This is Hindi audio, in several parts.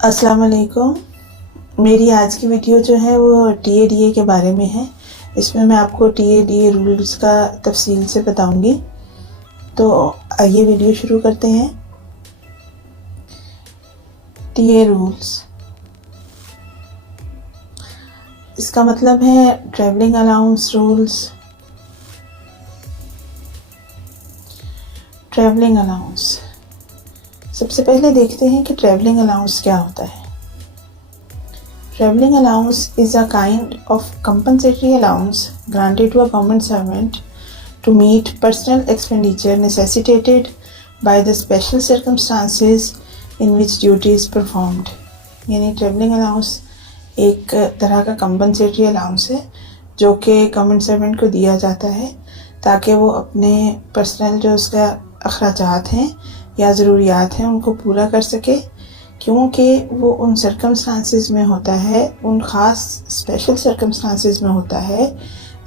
अस्सलाम वालेकुम। मेरी आज की वीडियो जो है वो टीएडीए के बारे में है। इसमें मैं आपको टीएडीए रूल्स का तफसील से बताऊंगी। तो आइए वीडियो शुरू करते हैं। टीए रूल्स, इसका मतलब है travelling allowance rules. Travelling allowance, सबसे पहले देखते हैं कि ट्रैवलिंग अलाउंस क्या होता है। Travelling allowance is a kind of compensatory allowance granted to a government servant to meet personal expenditure necessitated by the special circumstances in which duty is performed। यानी ट्रैवलिंग अलाउंस एक तरह का कंपनसेटरी अलाउंस है जो कि गवर्नमेंट सर्वेंट को दिया जाता है ताकि वो अपने पर्सनल जो उसका अखराजात हैं या ज़रूरियात हैं उनको पूरा कर सके, क्योंकि वो उन सर्कमस्टांसिस में होता है, उन ख़ास स्पेशल सर्कमस्टांसिस में होता है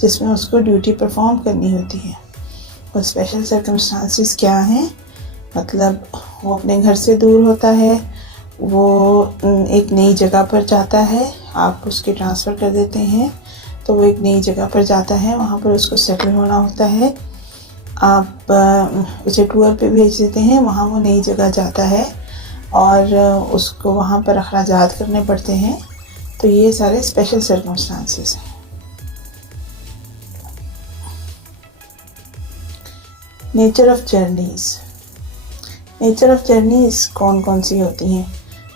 जिसमें उसको ड्यूटी परफॉर्म करनी होती है। वो स्पेशल सर्कमस्टांसिस क्या हैं? मतलब वो अपने घर से दूर होता है, वो एक नई जगह पर जाता है, आप उसकी ट्रांसफ़र कर देते हैं तो वो एक नई जगह पर जाता है, वहाँ पर उसको सेटल होना होता है। आप उसे टूर पे भेज देते हैं, वहाँ वो नई जगह जाता है और उसको वहाँ पर अखराजात करने पड़ते हैं। तो ये सारे स्पेशल सर्कमस्टांसेस हैं। Nature of journeys, nature of journeys कौन कौन सी होती हैं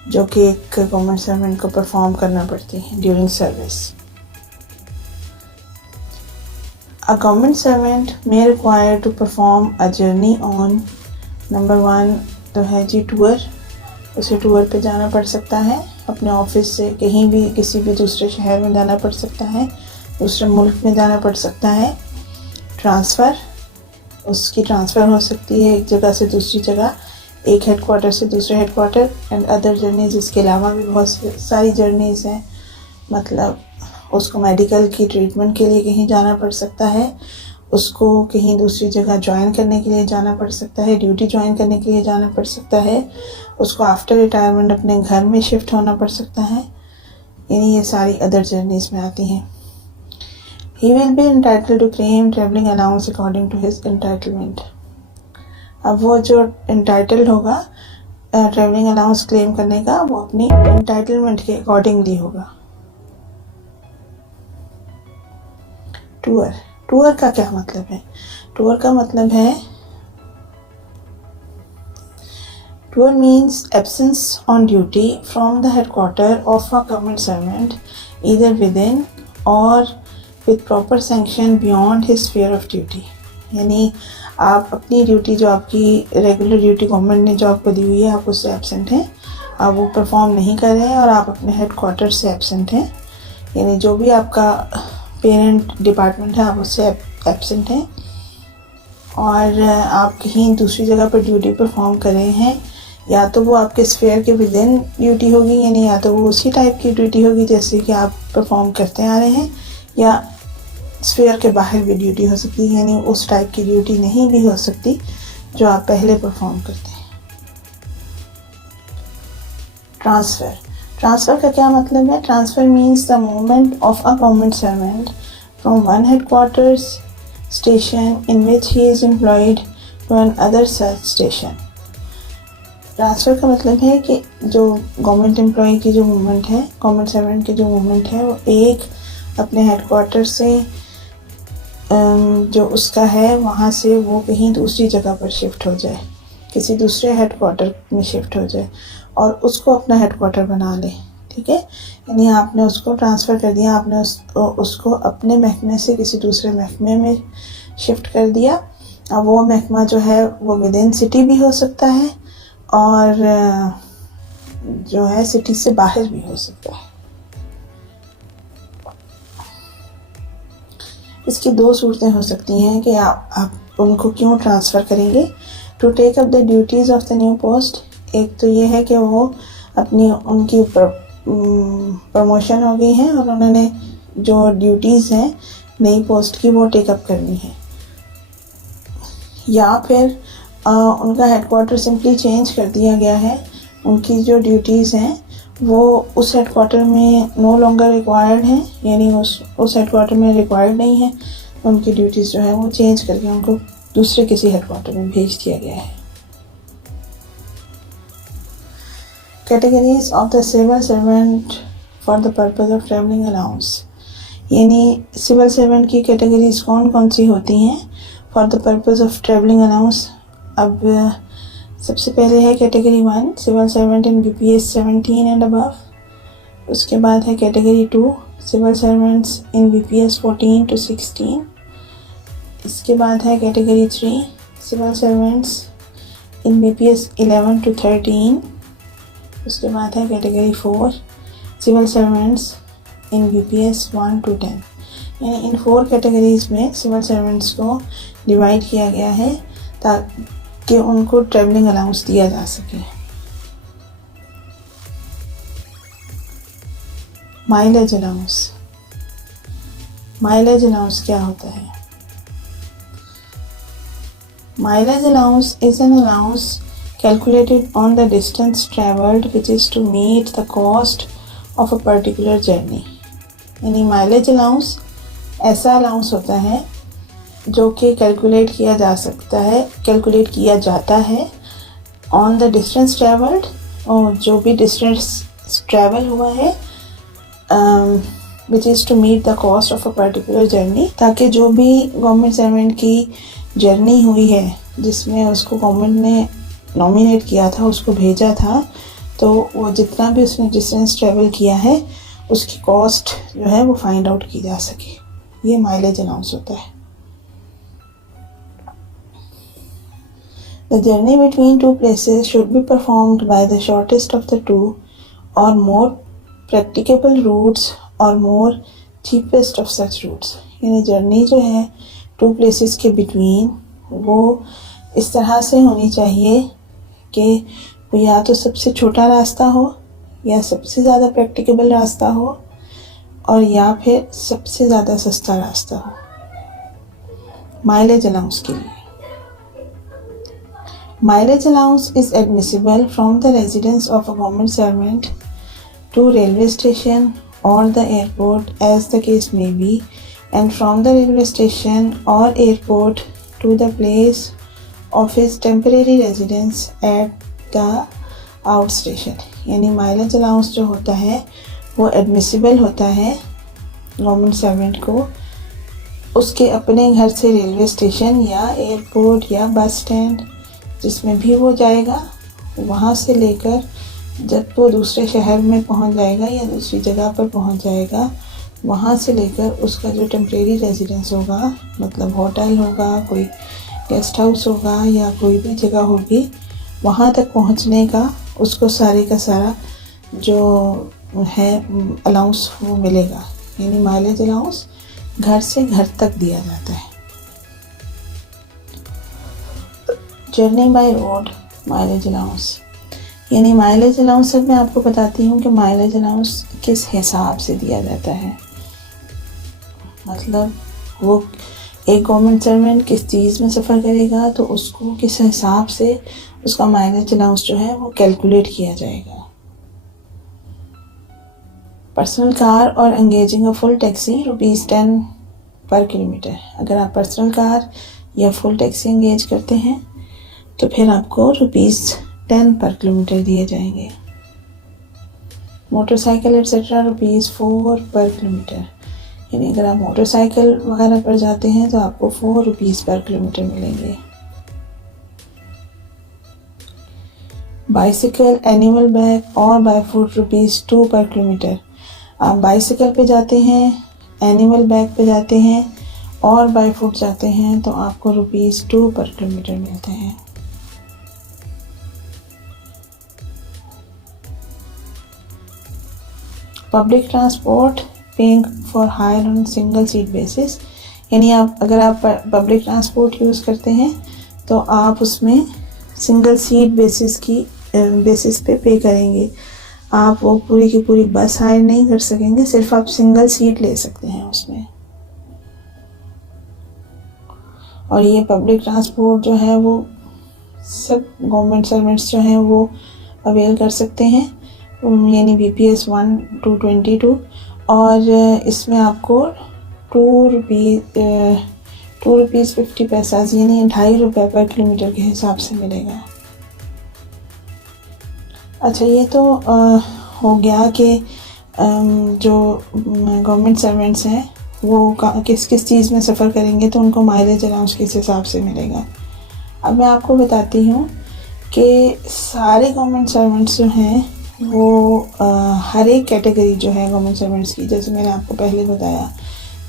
जो कि एक गवर्नमेंट सर्वेंट को परफॉर्म करना पड़ती हैं during service. A government servant may require to perform a journey on, number 1 तो है जी टूर। उसे टूर पे जाना पड़ सकता है, अपने ऑफिस से कहीं भी किसी भी दूसरे शहर में जाना पड़ सकता है, दूसरे मुल्क में जाना पड़ सकता है। ट्रांसफ़र, उसकी ट्रांसफ़र हो सकती है एक जगह से दूसरी जगह, एक हेडक्वार्टर से दूसरे हेडक्वार्टर। एंड अदर जर्नीज़, इसके अलावा भी बहुत सारी जर्नीज़ हैं। मतलब उसको मेडिकल की ट्रीटमेंट के लिए कहीं जाना पड़ सकता है, उसको कहीं दूसरी जगह ज्वाइन करने के लिए जाना पड़ सकता है, ड्यूटी ज्वाइन करने के लिए जाना पड़ सकता है, उसको आफ्टर रिटायरमेंट अपने घर में शिफ्ट होना पड़ सकता है। यानी ये सारी अदर जर्नीज़ में आती हैं। He will be entitled to claim travelling allowance according to his entitlement. अब वो जो एंटाइटल्ड होगा ट्रैवलिंग अलाउंस क्लेम करने का, वो अपनी एंटाइटलमेंट के अकॉर्डिंगली होगा। टूर, टूर का क्या मतलब है? टूर का मतलब है, tour means absence on duty from the headquarter of a government servant either within or with proper sanction beyond his sphere of duty. यानी आप अपनी ड्यूटी, जो आपकी रेगुलर ड्यूटी गवर्नमेंट ने जो आपको दी हुई है, आप उससे एब्सेंट हैं, आप वो परफॉर्म नहीं कर रहे हैं और आप अपने हेडक्वार्टर से एब्सेंट हैं। यानी जो भी आपका पेरेंट डिपार्टमेंट है आप उससे एब्सेंट हैं और आप कहीं दूसरी जगह पर ड्यूटी परफॉर्म कर रहे हैं, या तो वो आपके स्फीयर के विद इन ड्यूटी होगी, यानी या तो वो उसी टाइप की ड्यूटी होगी जैसे कि आप परफॉर्म करते आ रहे हैं, या स्फीयर के बाहर भी ड्यूटी हो सकती है, यानी उस टाइप की ड्यूटी नहीं भी हो सकती जो आप पहले परफॉर्म करते हैं। ट्रांसफ़र, ट्रांसफ़र का क्या मतलब है? Transfer means the movement of a government servant from one headquarters station in which he is employed to another such station. Transfer का मतलब है कि जो गवर्नमेंट एम्प्लॉय की जो मूवमेंट है, गवर्नमेंट सर्वेंट की जो मूवमेंट है, वो एक अपने हेडक्वार्टर से जो उसका है वहाँ से वो कहीं दूसरी जगह पर शिफ्ट हो जाए, किसी दूसरे हेडक्वार्टर में शिफ्ट हो जाए और उसको अपना हेडक्वार्टर बना ले। ठीक है, यानी आपने उसको ट्रांसफ़र कर दिया, आपने उसको अपने महकमे से किसी दूसरे महकमे में शिफ्ट कर दिया। अब वो महकमा जो है वो विद इन सिटी भी हो सकता है और जो है सिटी से बाहर भी हो सकता है। इसकी 2 सूरतें हो सकती हैं कि आप उनको क्यों ट्रांसफ़र करेंगे। To take up the duties of the new post, एक तो ये है कि वो उनकी प्रमोशन हो गई है और उन्होंने जो ड्यूटीज़ हैं नई पोस्ट की वो टेकअप करनी है, या फिर उनका हेडक्वार्टर सिंपली चेंज कर दिया गया है, उनकी जो ड्यूटीज़ हैं वो उस हेडक्वार्टर में नो लॉन्गर रिक्वायर्ड हैं, यानी उस हेडक्वार्टर में रिक्वायर्ड नहीं है। उनकी ड्यूटीज़ जो है वो चेंज करके उनको दूसरे किसी हेडक्वार्टर में भेज दिया गया है। Categories of the civil servant for the purpose of travelling allowance, यानी सिविल सर्वेंट की कैटेगरीज कौन कौन सी होती हैं for the purpose of travelling allowance. अब सबसे पहले है category 1 civil servant in BPS 17 and above. उसके बाद है category 2 civil servants in BPS 14 to 16। इसके बाद है category 3 civil servants in BPS 11 to 13। उसके बाद है category 4 civil servants in BPS 1 to 10। यानी इन 4 कैटेगरीज में सिविल सर्वेंट्स को डिवाइड किया गया है ताकि उनको ट्रैवलिंग अलाउंस दिया जा सके। माइलेज अलाउंस, माइलेज अलाउंस क्या होता है? Mileage allowance is an allowance calculated on the distance traveled which is to meet the cost of a particular journey। यानी माइलेज अलाउंस ऐसा अलाउंस होता है जो कि कैलकुलेट किया जाता है ऑन द डिस्टेंस ट्रैवल्ड, और जो भी डिस्टेंस ट्रैवल हुआ है which is to meet the cost of a particular journey, ताकि जो भी गवर्नमेंट सर्वेंट की जर्नी हुई है जिसमें उसको गवर्नमेंट ने नॉमिनेट किया था, उसको भेजा था, तो वो जितना भी उसने डिस्टेंस ट्रैवल किया है उसकी कॉस्ट जो है वो फाइंड आउट की जा सके। ये माइलेज अलाउंस होता है। The journey between two places should be performed by the shortest of the two और मोर प्रैक्टिकेबल रूट्स और मोर चीपेस्ट ऑफ सच रूट्स। यानी जर्नी जो है टू प्लेसेस के बिटवीन वो इस तरह से होनी चाहिए कि वो या तो सबसे छोटा रास्ता हो या सबसे ज़्यादा प्रैक्टिकेबल रास्ता हो और या फिर सबसे ज़्यादा सस्ता रास्ता हो माइलेज अलाउंस के लिए। Mileage allowance is admissible from the residence of a government servant to railway station or the airport as the case may be, and from the railway station or airport to the place of his temporary residence at the outstation। यानी माइलेज अलाउंस जो होता है वो एडमिसिबल होता है गवर्नमेंट सर्वेंट को उसके अपने घर से रेलवे स्टेशन या एयरपोर्ट या बस स्टैंड जिसमें भी वो जाएगा, वहाँ से लेकर जब वो दूसरे शहर में पहुँच जाएगा या दूसरी जगह पर पहुँच जाएगा, वहाँ से लेकर उसका जो टेम्परेरी रेजिडेंस होगा, मतलब होटल होगा, कोई गेस्ट हाउस होगा या कोई भी जगह होगी, वहाँ तक पहुँचने का उसको सारे का सारा जो है अलाउंस वो मिलेगा। यानी माइलेज अलाउंस घर से घर तक दिया जाता है। Journey by road mileage allowance, यानी माइलेज अलाउंस अब मैं आपको बताती हूँ कि माइलेज अलाउंस किस हिसाब से दिया जाता है। मतलब वो एक गवर्नमेंट सर्वेंट किस चीज़ में सफ़र करेगा तो उसको किस हिसाब से उसका माइलेज अलाउंस जो है वो कैलकुलेट किया जाएगा। पर्सनल कार और एंगेजिंग अ फुल टैक्सी ₹10 पर किलोमीटर। अगर आप पर्सनल कार या फुल टैक्सी एंगेज करते हैं तो फिर आपको ₹10 पर किलोमीटर दिए जाएंगे। मोटरसाइकिल एट्सेट्रा ₹4 पर किलोमीटर। यानी अगर आप मोटरसाइकिल वगैरह पर जाते हैं तो आपको ₹4 पर किलोमीटर मिलेंगे। बाइसिकल, एनिमल बैग और बाय फुट ₹2 पर किलोमीटर। आप बाइसिकल पे जाते हैं, एनिमल बैग पे जाते हैं और बाय फुट जाते हैं तो आपको ₹2 पर किलोमीटर मिलते हैं। Public transport paying for hire on single seat basis. यानी अगर आप पब्लिक ट्रांसपोर्ट यूज़ करते हैं तो आप उसमें सिंगल सीट बेसिस पे पे करेंगे। आप वो पूरी की पूरी बस हायर नहीं कर सकेंगे, सिर्फ आप सिंगल सीट ले सकते हैं उसमें। और ये पब्लिक ट्रांसपोर्ट जो है वो सब गवर्नमेंट सर्वेंट्स जो हैं वो अवेल कर सकते हैं। यानी BPS 1 to 22, और इसमें आपको 2 रुपीज़ 50 पैसा यानी 2.5 रुपये पर किलोमीटर के हिसाब से मिलेगा। अच्छा, ये तो हो गया कि जो गवर्नमेंट सर्वेंट्स हैं वो किस किस चीज़ में सफ़र करेंगे तो उनको माइलेज अलाउंस किस हिसाब से मिलेगा। अब मैं आपको बताती हूँ कि सारे गवर्नमेंट सर्वेंट्स जो हैं वो हर एक कैटेगरी जो है गवर्नमेंट सर्वेंट्स की, जैसे मैंने आपको पहले बताया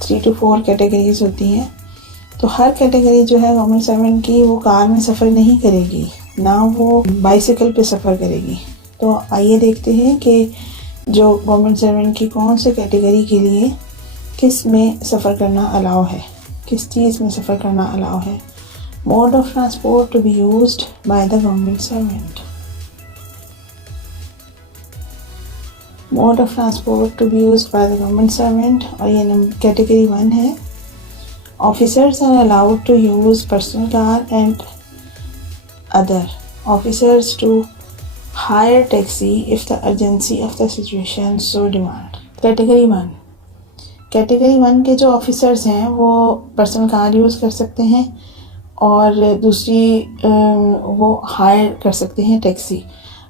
3 to 4 कैटेगरीज होती हैं, तो हर कैटेगरी जो है गवर्नमेंट सर्वेंट की वो कार में सफ़र नहीं करेगी, ना वो बाइसिकल पे सफ़र करेगी। तो आइए देखते हैं कि जो गवर्नमेंट सर्वेंट की कौन से कैटेगरी के लिए किस में सफ़र करना अलाउ है, किस चीज़ में सफ़र करना अलाउ है। Mode of transport to be used by the government servant. Mode of transport to be used by the government servant, और ये कैटेगरी 1 है। Officers are allowed to use personal car and other officers to hire taxi if the urgency of the situation so demand। Category 1 के जो ऑफिसर्स हैं वो पर्सनल कार यूज़ कर सकते हैं, और दूसरी वो हायर कर सकते हैं टैक्सी।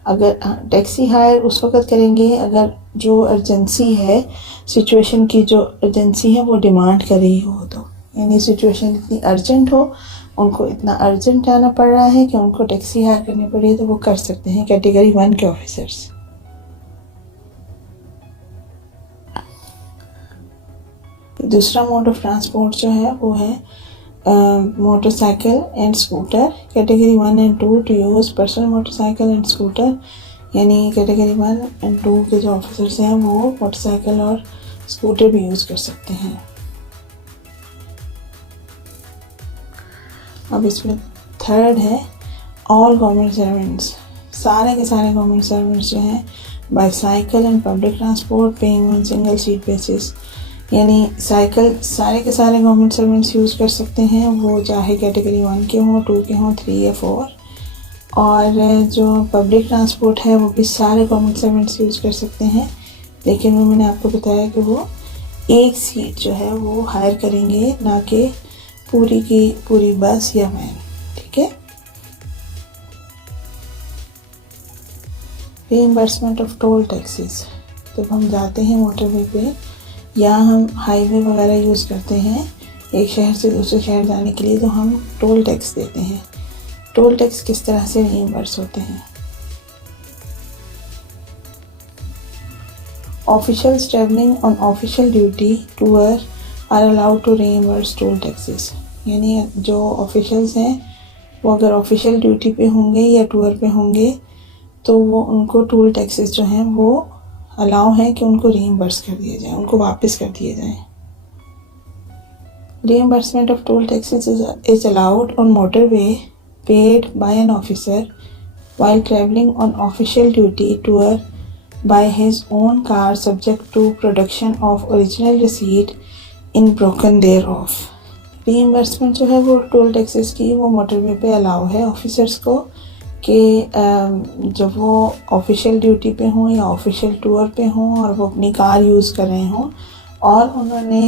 अगर टैक्सी हायर उस वक़्त करेंगे अगर जो अर्जेंसी है, सिचुएशन की जो अर्जेंसी है वो डिमांड कर रही हो, तो यानी सिचुएशन इतनी अर्जेंट हो, उनको इतना अर्जेंट जाना पड़ रहा है कि उनको टैक्सी हायर करनी पड़ी, तो वो कर सकते हैं कैटेगरी 1 के ऑफिसर्स। दूसरा मोड ऑफ ट्रांसपोर्ट जो है वो है motorcycle and scooter. Category 1 and 2 to use personal motorcycle and scooter, यानी कैटेगरी 1 and 2 के जो ऑफिसर्स हैं वो मोटरसाइकिल और स्कूटर भी यूज़ कर सकते हैं। अब इसमें थर्ड है ऑल गवर्नमेंट सर्वेंट्स। सारे के सारे गवर्नमेंट सर्वेंट्स जो हैं bicycle and public transport paying on single seat basis, यानी साइकिल सारे के सारे गवर्नमेंट सर्वेंट्स यूज़ कर सकते हैं, वो चाहे कैटेगरी 1 के हों, 2 के हों, 3 या 4। और जो पब्लिक ट्रांसपोर्ट है वो भी सारे गवर्नमेंट सर्वेंट्स यूज़ कर सकते हैं, लेकिन वो मैंने आपको बताया कि वो एक सीट जो है वो हायर करेंगे, ना कि पूरी की पूरी बस या वैन। ठीक है। Reimbursement of toll taxes. जब हम जाते हैं मोटरवे पे या हम हाईवे वगैरह यूज़ करते हैं एक शहर से दूसरे शहर जाने के लिए, तो हम टोल टैक्स देते हैं। टोल टैक्स किस तरह से रीइंबर्स होते हैं। Officials travelling on official duty tour are allowed to reimburse toll taxes, यानी जो ऑफिशियल्स हैं वो अगर ऑफिशियल ड्यूटी पे होंगे या टूर पे होंगे तो वो उनको टोल टैक्सेस जो हैं वो अलाउ है कि उनको रीइंबर्स कर दिए जाए, उनको वापस कर दिए जाएं। Reimbursement of toll taxes is allowed on motorway paid by an officer while traveling on official duty tour by his own car subject to production of original receipt in broken thereof। Reimbursement जो है वो टोल टैक्सेस की वो मोटरवे पे अलाउ है ऑफिसर्स को कि जब वो ऑफिशियल ड्यूटी पे हों या ऑफिशियल टूर पे हों और वो अपनी कार यूज़ कर रहे हों और उन्होंने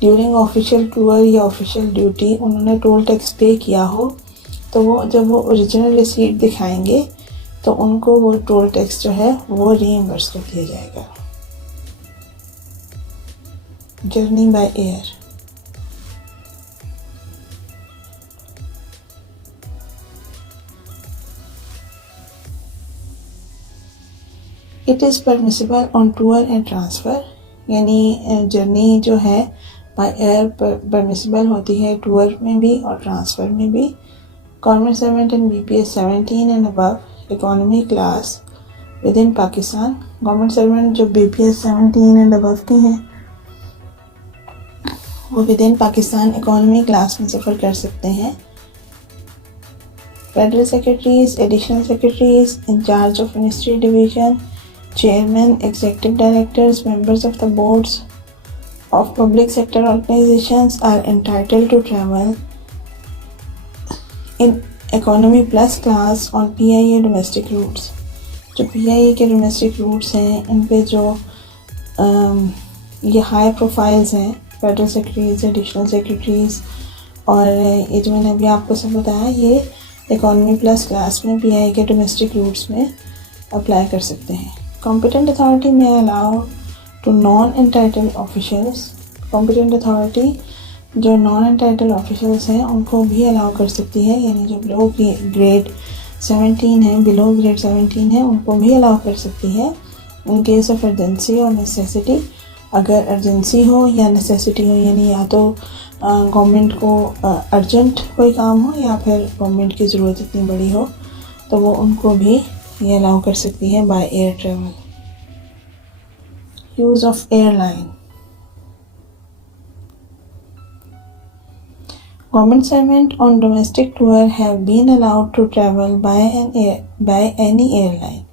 ड्यूरिंग ऑफिशियल टूर या ऑफिशियल ड्यूटी उन्होंने टोल टैक्स पे किया हो, तो वो जब वो ओरिजिनल रिसीट दिखाएंगे तो उनको वो टोल टैक्स जो है वो रीइंबर्स कर दिया जाएगा। Journey by air. It is permissible on tour and transfer, यानी जर्नी जो है बाय एयर परमिसिबल होती है टूर में भी और ट्रांसफ़र में भी। Government servant in BPS 17 and above economy class within Pakistan. Government servant जो BPS 17 एंड अबव के हैं वो within Pakistan economy class में सफ़र कर सकते हैं। Federal secretaries, additional secretaries, incharge of ministry division, chairman, executive directors, members of the boards of public sector organizations are entitled to travel in economy plus class on PIA domestic routes। जो PIA के डोमेस्टिक रूट्स हैं इन पे जो ये हाई प्रोफाइल्स हैं, फेडरल सेक्रेटरीज, एडिशनल सेक्रेटरीज़, और ये जो मैंने अभी आपको सब बताया ये इकॉनमी प्लस क्लास में PIA के डोमेस्टिक रूट्स में अप्लाई कर सकते हैं। Competent authority may allow to non entitled officials, competent authority जो नॉन एंटाइटल्ड ऑफिशियल्स हैं उनको भी अलाउ कर सकती है, यानी जो बिलो ग्रेड 17 है, बिलो ग्रेड 17 है उनको भी अलाउ कर सकती है इन केस ऑफ अर्जेंसी और नेसेसिटी। अगर अर्जेंसी हो या नेसेसिटी हो, यानी या तो गवर्नमेंट को अर्जेंट कोई काम हो या फिर गवर्नमेंट की ज़रूरत इतनी बड़ी हो, तो वो उनको भी ये अलाउ कर सकती है by air travel. Use of airline, government servant on domestic tour have been allowed to travel by any airline।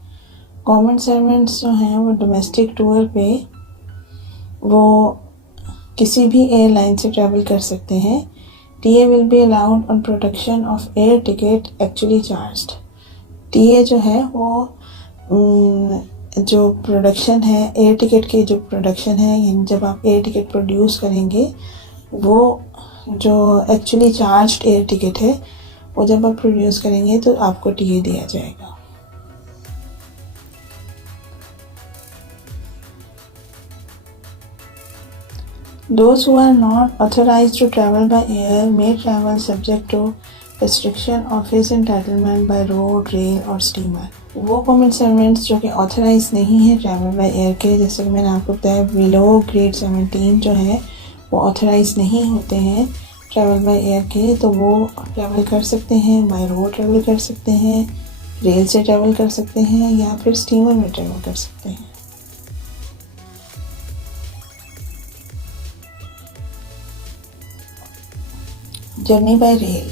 Government servants जो हैं वो डोमेस्टिक टूर पे वो किसी भी एयरलाइन से ट्रैवल कर सकते हैं। TA will be allowed on production of air ticket actually charged। TA जो है वो जो प्रोडक्शन है एयर टिकट की, जो प्रोडक्शन है यानी जब आप एयर टिकट प्रोड्यूस करेंगे वो जो एक्चुअली चार्ज्ड एयर टिकट है वो जब आप प्रोड्यूस करेंगे तो आपको TA दिया जाएगा। Those who are not authorized to travel by air may travel subject to restriction of his entitlement by road, rail और steamer। वो गवर्नमेंट सर्वेंट्स जो कि ऑथराइज नहीं है ट्रैवल बाय एयर के, जैसे कि मैंने आपको बताया बिलो ग्रेड 17 जो है वो ऑथराइज नहीं होते हैं ट्रैवल बाय एयर के, तो वो ट्रैवल कर सकते हैं, बाय रोड ट्रैवल कर सकते हैं, रेल से ट्रैवल कर सकते हैं या फिर स्टीमर में ट्रैवल कर सकते हैं। Journey by rail,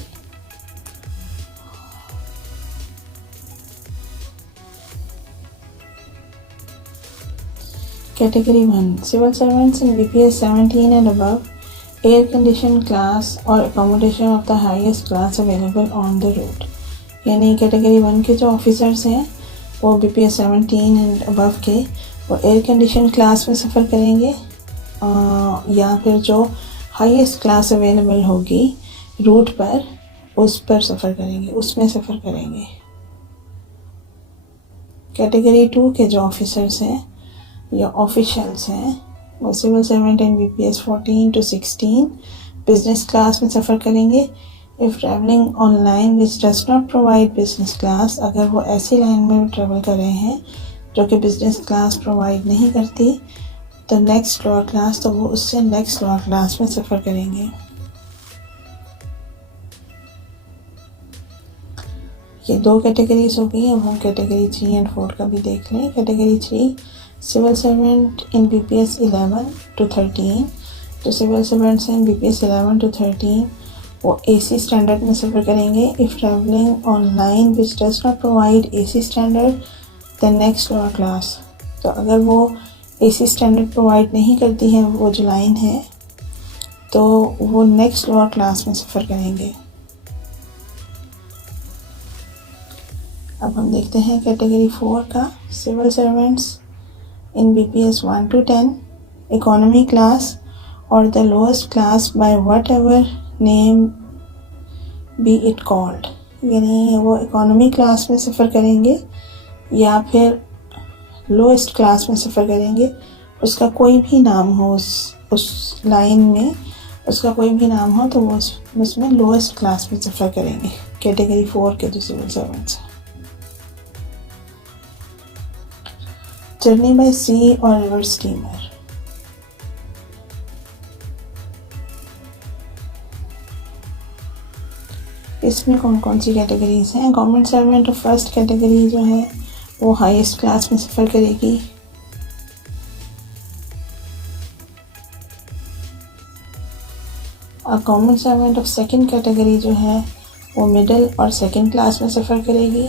category 1 civil servants in BPS 17 and above, air condition class or accommodation of the highest class available on the route. यानी कैटेगरी 1 के जो ऑफिसर्स हैं वो BPS 17 एंड अबव के वो एयर कंडीशन क्लास में सफ़र करेंगे या फिर जो हाईएस्ट क्लास अवेलेबल होगी रूट पर उस पर सफ़र करेंगे, उसमें सफ़र करेंगे। कैटेगरी 2 के जो ऑफिसर्स हैं या ऑफिशियल्स हैं वो civil servant in BPS 14 to 16 business class में सफ़र करेंगे। If travelling on line which does not provide business class, अगर वो ऐसी लाइन में ट्रैवल कर रहे हैं जो कि बिजनेस क्लास प्रोवाइड नहीं करती तो नेक्स्ट लोअर क्लास, तो वो उससे नेक्स्ट लोअर क्लास में सफ़र करेंगे। ये 2 कैटेगरीज हो गई। अब हम कैटेगरी 3 एंड 4 का भी देख लें। Category 3 civil servant in BPS 11 to 13, जो सिविल सर्वेंट्स हैं BPS 11 to 13 वो AC स्टैंडर्ड में सफ़र करेंगे। If travelling on line which does not provide AC standard than next lower class, तो अगर वो AC स्टैंडर्ड प्रोवाइड नहीं करती है वो जो लाइन है तो वो नेक्स्ट लोअर क्लास में सफ़र करेंगे। अब हम देखते हैं कैटेगरी 4 का। Civil servants in BPS 1 to 10 economy class or the lowest class by whatever name be it called, यानी वो इकोनॉमी क्लास में सफ़र करेंगे या फिर लोएस्ट क्लास में सफ़र करेंगे। उसका कोई भी नाम हो, उस लाइन में उसका कोई भी नाम हो तो वो उसमें लोएस्ट क्लास में सफ़र करेंगे कैटेगरी 4 के जो सिविल सर्वेंट्स हैं। जर्नी बाय सी और रिवर स्टीमर, इसमें कौन कौन सी कैटेगरीज हैं। Government servant of first category जो है वो हाईएस्ट क्लास में सफ़र करेगी। और government servant of second category जो है वो मिडिल और सेकंड क्लास में सफ़र करेगी।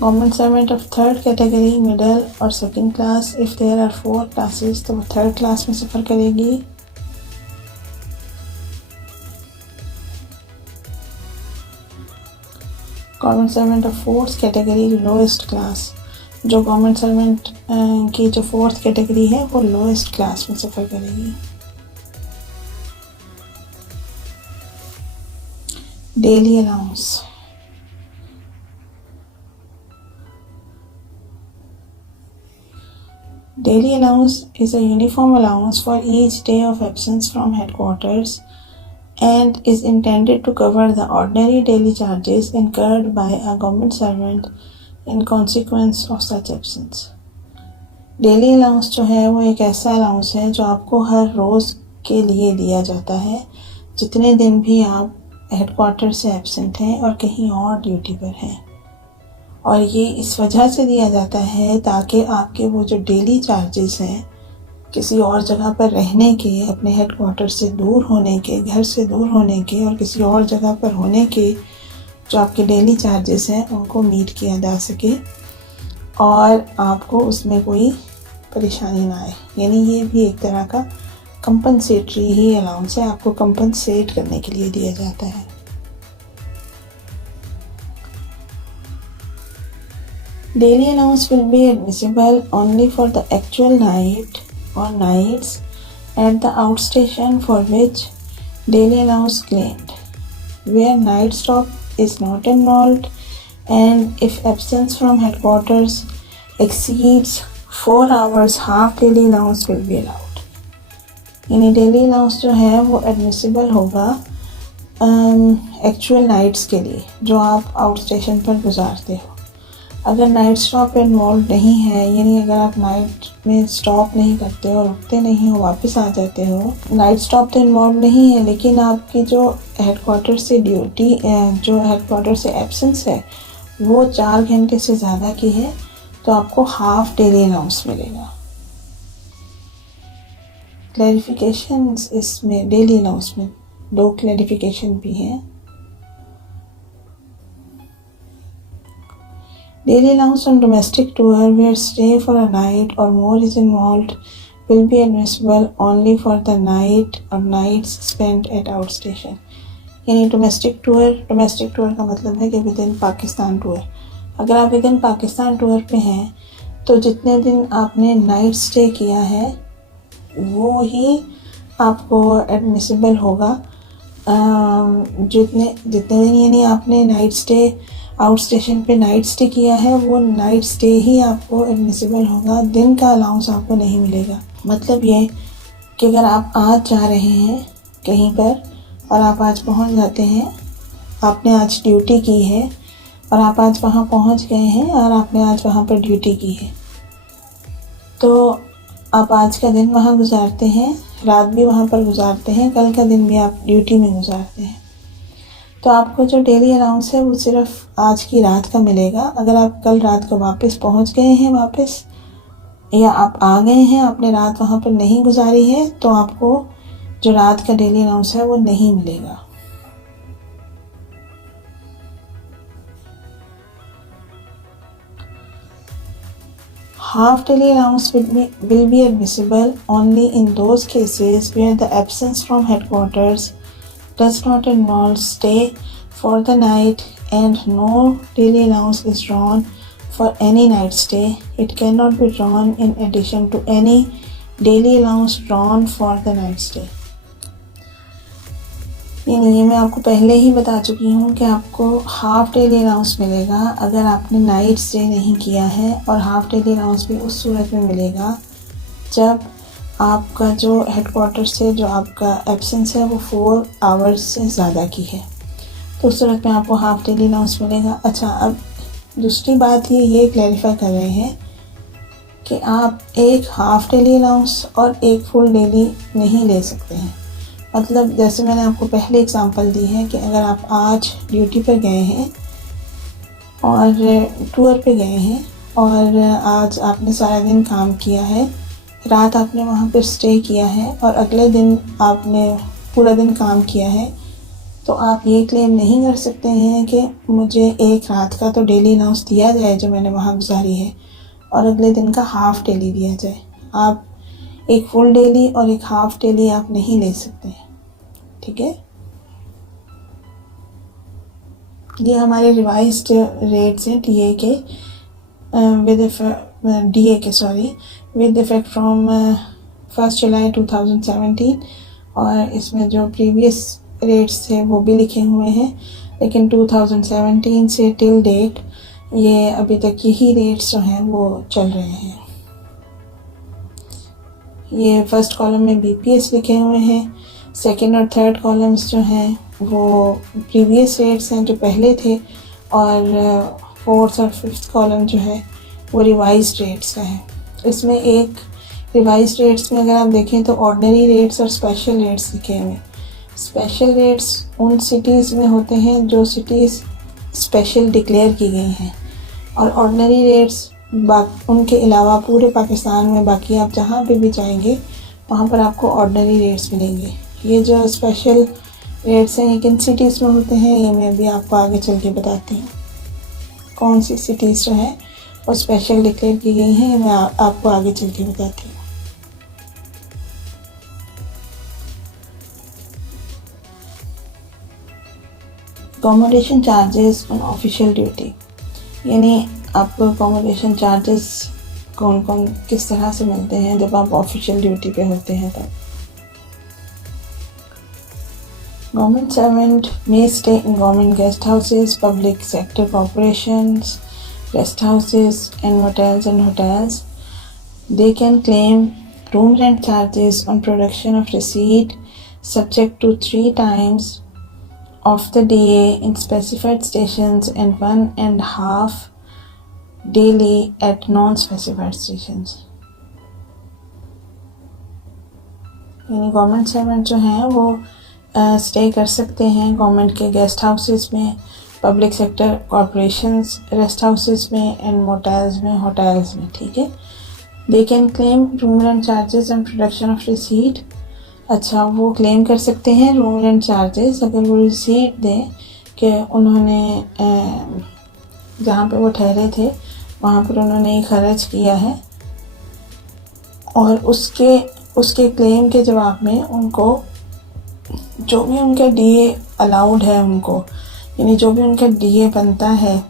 Government servant of third category middle or second class, if there are 4 classes तो वो थर्ड क्लास में सफ़र करेगी। Government servant of fourth category lowest class, जो गवर्नमेंट सर्वेंट की जो फोर्थ कैटेगरी है वो लोएस्ट क्लास में सफ़र करेगी। Daily allowance, daily allowance is a uniform allowance for each day of absence from headquarters and is intended to cover the ordinary daily charges incurred by a government servant in consequence of such absence. Daily allowance जो है वो एक ऐसा अलाउंस है जो आपको हर रोज़ के लिए दिया जाता है जितने दिन भी आप हेडक्वार्टर से एब्सेंट हैं और कहीं और ड्यूटी पर हैं। और ये इस वजह से दिया जाता है ताकि आपके वो जो डेली चार्जेस हैं किसी और जगह पर रहने के, अपने हेडक्वार्टर से दूर होने के, घर से दूर होने के और किसी और जगह पर होने के जो आपके डेली चार्जेस हैं उनको मीट किया जा सके और आपको उसमें कोई परेशानी ना आए। यानी ये भी एक तरह का कंपनसेटरी ही अलाउंस है, आपको कंपनसेट करने के लिए दिया जाता है। Daily allowance will be admissible only for the actual night or nights at the outstation for which daily allowance claimed, where night stop is not involved, and if absence from headquarters exceeds 4 hours, half daily allowance will be allowed. यानी डेली अलाउंस जो है वो एडमिसिबल होगा एक्चुअल नाइट्स के लिए जो आप आउट स्टेशन पर गुजारते हो। अगर नाइट स्टॉप इन्वॉल्व नहीं है, यानी अगर आप नाइट में स्टॉप नहीं करते हो, रुकते नहीं हो, वापस आ जाते हो, नाइट स्टॉप तो इन्वॉल्व नहीं है लेकिन आपकी जो हेडक्वार्टर से ड्यूटी, जो हेडक्वार्टर से एब्सेंस है वो 4 घंटे से ज़्यादा की है तो आपको हाफ डेली अलाउंस मिलेगा। क्लैरिफिकेशंस इसमें डेली अलाउंस में 2 क्लैरिफिकेशन भी हैं। Daily allowance on domestic tour where stay for a night or more is involved will be admissible only for the night or nights spent at outstation. यानी डोमेस्टिक टूर का मतलब है कि विद इन पाकिस्तान टूर। अगर आप विद इन पाकिस्तान टूर पे हैं तो जितने दिन आपने नाइट स्टे किया है वो ही आपको एडमिसिबल होगा। जितने दिन यानी आपने नाइट स्टे आउट स्टेशन पे नाइट स्टे किया है वो नाइट स्टे ही आपको एडमिसिबल होगा, दिन का अलाउंस आपको नहीं मिलेगा। मतलब ये कि अगर आप आज जा रहे हैं कहीं पर और आप आज पहुंच जाते हैं, आपने आज ड्यूटी की है और आप आज वहां पहुंच गए हैं और आपने आज वहां पर ड्यूटी की है तो आप आज का दिन वहां गुजारते हैं, रात भी वहां पर गुजारते हैं, कल का दिन भी आप ड्यूटी में गुजारते हैं तो आपको जो डेली अलाउंस है वो सिर्फ आज की रात का मिलेगा। अगर आप कल रात को वापस पहुंच गए हैं वापस या आप आ गए हैं, आपने रात वहां पर नहीं गुजारी है तो आपको जो रात का डेली अलाउंस है वो नहीं मिलेगा। Half daily allowance will be admissible only in those cases where the absence from headquarters does not involve stay for the night and no daily allowance is drawn for any night stay. It cannot be drawn in addition to any daily allowance drawn for the night stay. यानी ये मैं आपको पहले ही बता चुकी हूँ कि आपको हाफ डेली अलाउंस मिलेगा अगर आपने नाइट स्टे नहीं किया है और हाफ डेली अलाउंस भी उस सूरत में मिलेगा जब आपका जो हेडक्वार्टर से जो आपका एब्सेंस है वो 4 आवर्स से ज़्यादा की है तो उस सूरत में आपको हाफ डेली अलाउंस मिलेगा। अच्छा, अब दूसरी बात ये क्लैरिफाई कर रहे हैं कि आप एक हाफ डेली अलाउंस और एक फुल डेली नहीं ले सकते हैं। मतलब जैसे मैंने आपको पहले एग्जांपल दी है कि अगर आप आज ड्यूटी पर गए हैं और टूर पे गए हैं और आज आपने सारा दिन काम किया है, रात आपने वहाँ पर स्टे किया है और अगले दिन आपने पूरा दिन काम किया है तो आप ये क्लेम नहीं कर सकते हैं कि मुझे एक रात का तो डेली अलाउंस दिया जाए जो मैंने वहाँ गुजारी है और अगले दिन का हाफ़ डेली दिया जाए। आप एक फुल डेली और एक हाफ़ डेली आप नहीं ले सकते हैं, ठीक है। ये हमारे रिवाइज्ड रेट्स हैं टीए के विद डीए के विद इफेक्ट फ्रॉम 1 जुलाई 2017, और इसमें जो प्रीवियस रेट्स थे वो भी लिखे हुए हैं, लेकिन 2017 से टिल डेट ये अभी तक यही रेट्स जो हैं वो चल रहे हैं। ये फर्स्ट कॉलम में बीपीएस लिखे हुए हैं, सेकंड और थर्ड कॉलम्स जो हैं वो प्रीवियस रेट्स हैं जो पहले थे, और फोर्थ और फिफ्थ कॉलम जो है वो रिवाइज्ड रेट्स का है। इसमें एक रिवाइज्ड रेट्स में अगर आप देखें तो ऑर्डिनरी रेट्स और स्पेशल रेट्स लिखे हुए हैं। स्पेशल रेट्स उन सिटीज़ में होते हैं जो सिटीज़ स्पेशल डिक्लेयर की गई हैं, और ऑर्डिनरी रेट्स उनके अलावा पूरे पाकिस्तान में बाकी आप जहाँ पे भी जाएंगे वहाँ पर आपको ऑर्डिनरी रेट्स मिलेंगे। ये जो स्पेशल रेट्स हैं ये किन सिटीज़ में होते हैं ये मैं भी आपको आगे चल के बताती हूँ। कौन सी सिटीज़ जो हैं वो स्पेशल डिक्लेयर की गई हैं ये मैं आपको आगे चल के बताती हूँ। Accommodation charges on official duty, यानी आपको अकोमोडेशन चार्जेस कौन कौन किस तरह से मिलते हैं जब आप ऑफिशियल ड्यूटी पे होते हैं तब। Government servant may stay in government guest houses, public sector corporations, rest houses and motels and hotels. They can claim room rent charges on production of receipt subject to 3 times of the DA in specified stations and 1.5 daily at non-specified stations। यानी गवर्नमेंट सर्वेंट जो हैं वो स्टे कर सकते हैं गवर्नमेंट के गेस्ट हाउसेस में, public sector corporations, rest houses में एंड मोटेल्स में, होटल्स में, ठीक है। They can claim room rent charges and production of receipt. अच्छा, वो क्लेम कर सकते हैं रूम रेंट चार्जेस अगर वो रिसीट दें कि उन्होंने जहाँ पे वो ठहरे थे वहाँ पर उन्होंने खर्च किया है, और उसके क्लेम के जवाब में उनको जो भी उनका डीए अलाउड है उनको, यानी जो भी उनका डीए बनता है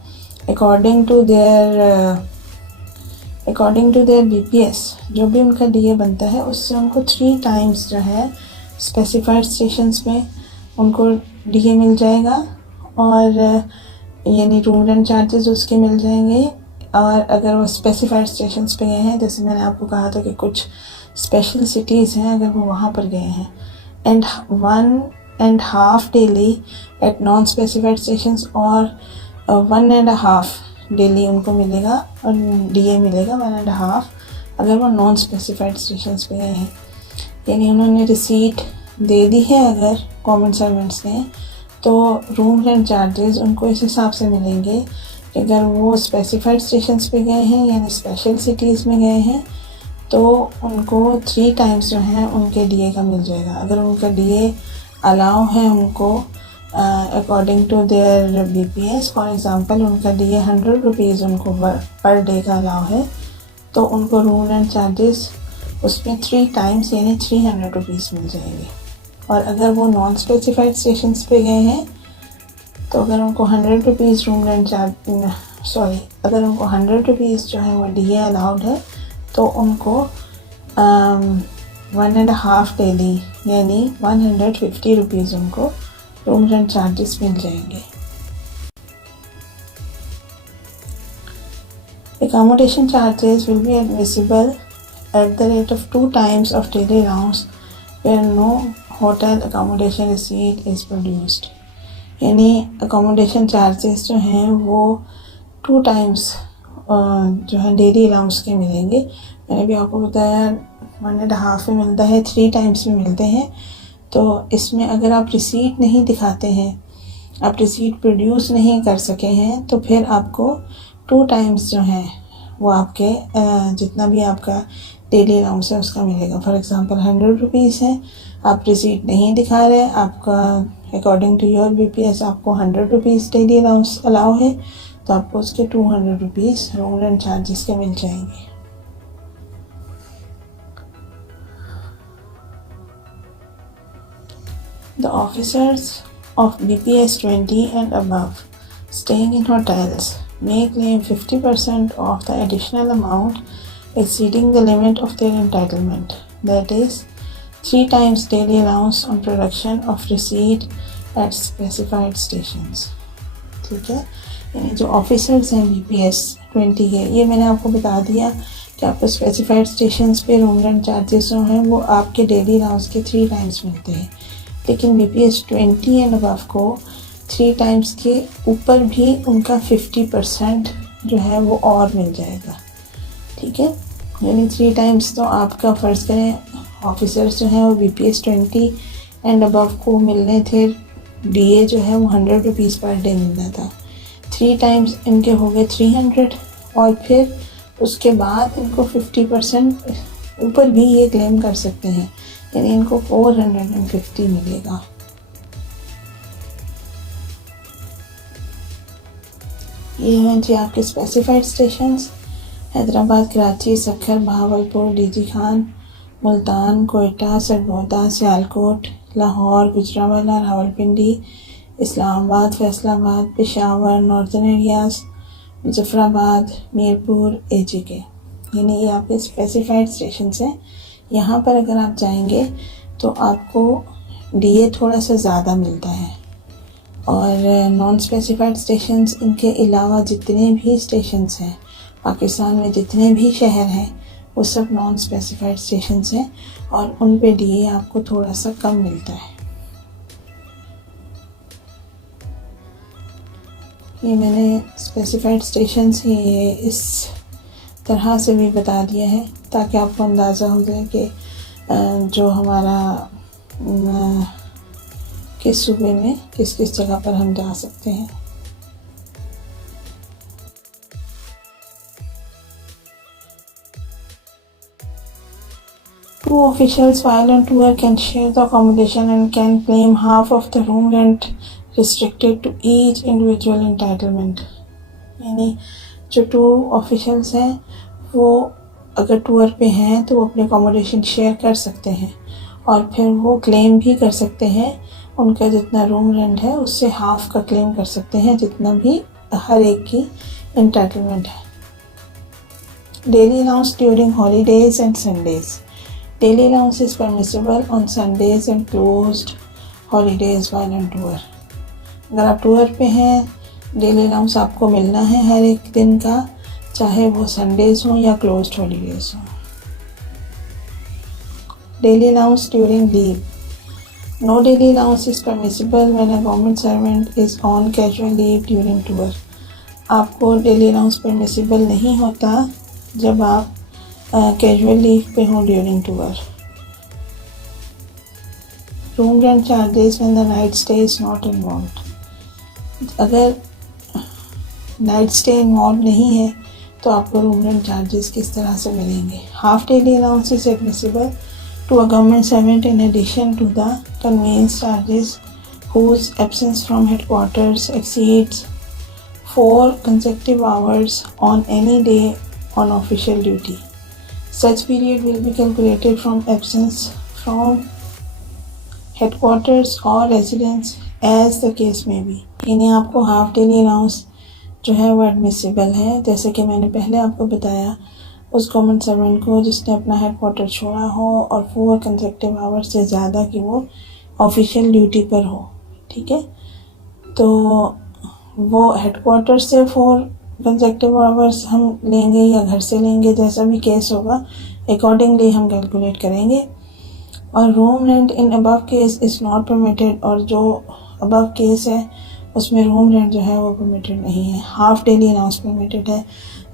अकॉर्डिंग टू देयर बीपीएस, जो भी उनका डीए बनता है उससे उनको 3 टाइम्स जो है स्पेसिफाइड स्टेशंस में उनको डीए मिल जाएगा, और यानी रूम रेंट चार्जेस उसके मिल जाएंगे। और अगर वो स्पेसिफाइड स्टेशंस पे गए हैं, जैसे मैंने आपको कहा था कि कुछ स्पेशल सिटीज़ हैं, अगर वो वहाँ पर गए हैं, and 1.5 daily at non specified stations, और 1.5 डेली उनको मिलेगा और डीए मिलेगा 1.5 अगर वो नॉन स्पेसिफाइड स्टेशंस पे गए हैं। यानी उन्होंने रिसीट दे दी है अगर गवर्नमेंट सर्वेंट्स ने, तो रूम रेंट चार्जेस उनको इस हिसाब से मिलेंगे कि अगर वो स्पेसिफाइड स्टेशंस पे गए हैं यानी स्पेशल सिटीज़ में गए हैं तो उनको 3 टाइम्स जो है उनके डीए का मिल जाएगा। अगर उनका डीए अलाउ है उनको according to their BPS, for example उनका डीए 100 रुपीज़ उनको पर डे का अलाउ है, तो उनको रूम रेंट चार्जेस उसमें 3 टाइम्स यानी 300 रुपीज़ मिल जाएंगे। और अगर वो नॉन स्पेसिफाइड स्टेशंस पे गए हैं तो अगर उनको 100 रुपीज़ रूम रेंट अगर उनको 100 रुपीज़ जो है वो डीए अलाउड है तो उनको 1.5 डेली यानी 150 रुपीज़ उनको रूम रेंट चार्जेस मिल जाएंगे। Accommodation charges will be admissible at the rate of 2 times of daily rounds where no hotel accommodation receipt is produced। यानी accommodation charges जो हैं वो 2 times जो है डेली अलाउंस के मिलेंगे। मैंने भी आपको बताया 1.5 में मिलता है, 3 टाइम्स में मिलते हैं। तो इसमें अगर आप रिसीट नहीं दिखाते हैं, आप रिसीट प्रोड्यूस नहीं कर सके हैं, तो फिर आपको 2 टाइम्स जो हैं वो आपके जितना भी आपका डेली अलाउंस है उसका मिलेगा। फॉर एग्ज़ाम्पल 100 रुपीज़ है, आप रिसीट नहीं दिखा रहे, आपका अकॉर्डिंग टू योर बीपीएस आपको 100 रुपीज़ डेली अलाउंस अलाउ है, तो आपको उसके 200 रुपीज़ रूम रेंट चार्जेस के मिल जाएंगे। The officers of BPS 20 and above staying in hotels may claim 50% of the additional amount exceeding the limit of their entitlement, that is, 3 times daily allowance on production of receipt at specified stations. ठीक है, यानी जो ऑफिसर्स हैं BPS 20 के, ये मैंने आपको बता दिया कि आपको स्पेसिफाइड स्टेशंस पे रूम रेंट चार्जेस जो हैं वो आपके डेली अलाउंस के 3 टाइम्स मिलते हैं, लेकिन BPS 20 एंड अबव को 3 टाइम्स के ऊपर भी उनका 50% जो है वो और मिल जाएगा। ठीक है, यानी 3 टाइम्स तो आपका फ़र्ज़ करें ऑफिसर्स जो हैं वो BPS 20 एंड अबव को मिलने थे, DA जो है वो 100 रुपीज़ पर डे मिलना था, 3 टाइम्स इनके हो गए 300, और फिर उसके बाद इनको 50% ऊपर भी ये क्लेम कर सकते हैं, यानी इनको 450 मिलेगा। ये हैं जी आपके specified stations, Hyderabad, Karachi, Sukkur, Bahawalpur, DG Khan, Multan, Quetta, Sargodha, Sialkot, Lahore, Gujranwala, Rawalpindi, Islamabad, Faisalabad, Peshawar, northern areas, Muzaffarabad, Mirpur, AJK, यानी ये आपके स्पेसिफाइड स्टेशंस हैं। यहाँ पर अगर आप जाएंगे तो आपको DA थोड़ा सा ज़्यादा मिलता है, और नॉन स्पेसिफाइड स्टेशंस इनके अलावा जितने भी स्टेशंस हैं पाकिस्तान में, जितने भी शहर हैं, वो सब नॉन स्पेसिफाइड स्टेशंस हैं और उन पे DA आपको थोड़ा सा कम मिलता है। ये मैंने स्पेसिफाइड स्टेशंस ये इस तरह से भी बता दिया है ताकि आपको अंदाज़ा हो जाए कि जो हमारा किस सूबे में किस किस जगह पर हम जा सकते हैं। Two officials while on tour can share the accommodation and can claim half of the room rent restricted to each individual entitlement, यानी जो 2 ऑफिशल्स हैं वो अगर टूर पे हैं तो वो अपने अकोमोडेशन शेयर कर सकते हैं और फिर वो क्लेम भी कर सकते हैं, उनका जितना रूम रेंट है उससे हाफ का क्लेम कर सकते हैं, जितना भी हर एक की एंटाइटलमेंट है। Daily allowance during holidays and Sundays, daily allowance is permissible on Sundays and closed holidays while on tour. अगर आप टूर पे हैं डेली अलाउंस आपको मिलना है हर एक दिन का, चाहे वो संडेज हों या क्लोज्ड हॉलीडेज हों। Daily allowance during leave, no daily allowance is permissible when a government servant is on casual leave during tour. आपको डेली अलाउंस परमिसिबल नहीं होता जब आप कैजुअल लीव पे हों during tour. Room rent charges when the night stay is not involved, अगर नाइट स्टे इन्वॉल्व नहीं है तो आपको रूम रेंट चार्जेस किस तरह से मिलेंगे। Half daily allowance is admissible to a government servant in addition to the conveyance charges whose absence from headquarters exceeds 4 consecutive hours on any day on official duty. Such period will be calculated from absence from headquarters or residence as the case may be, यानी आपको हाफ डेली अलाउंस जो है वो एडमिसिबल है। जैसे कि मैंने पहले आपको बताया, उस गवर्नमेंट सर्वेंट को जिसने अपना हेडक्वार्टर छोड़ा हो और 4 कंसेक्टिव आवर्स से ज़्यादा की वो ऑफिशियल ड्यूटी पर हो, ठीक है, तो वो हेडक्वार्टर से 4 कंसेक्टिव आवर्स हम लेंगे या घर से लेंगे, जैसा भी केस होगा अकॉर्डिंगली हम कैलकुलेट करेंगे। और room rent in above case is not permitted, और जो अबव केस है उसमें रूम रेंट जो है वो परमिटेड नहीं है। हाफ डेली अलाउंस परमिटेड है,